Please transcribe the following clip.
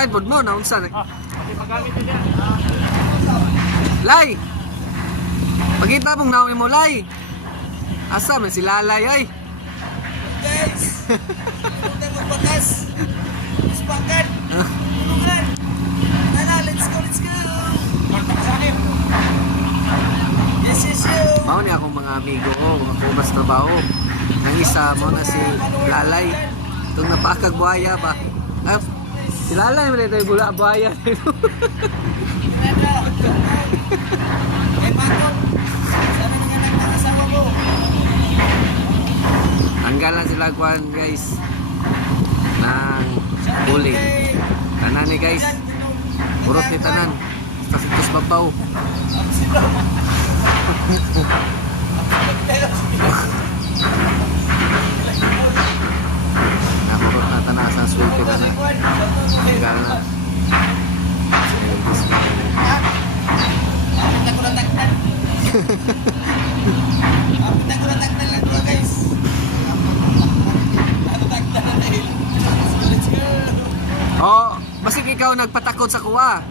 lain pod mo naunsa. Kasi magamit din yan. Lay. Pagita mong naong mo lay. Asa man si Lalay ay. Guys, punta magbatas. Ispakan. Tulungan. Nana, let's go. Yes. Mao ni akong mga amigo ko, mga kubas trabaho. Ang isa mo na si Lalay. Itong napakag buhaya ba? Ah, si Lalay mo na ito yung gula buhaya. Eh, Pato. Sana nga lang mga asawa mo. Tanggal lang sila kuhan guys. Nang bowling. Tanan ni guys. Urot ni tanan. Pasitos babaw. Namurot na tanan sa sulti na na. Tanggal na. Apit ako na taktan lang to, guys. Oh, basig ikaw nagpatakot sa kuha.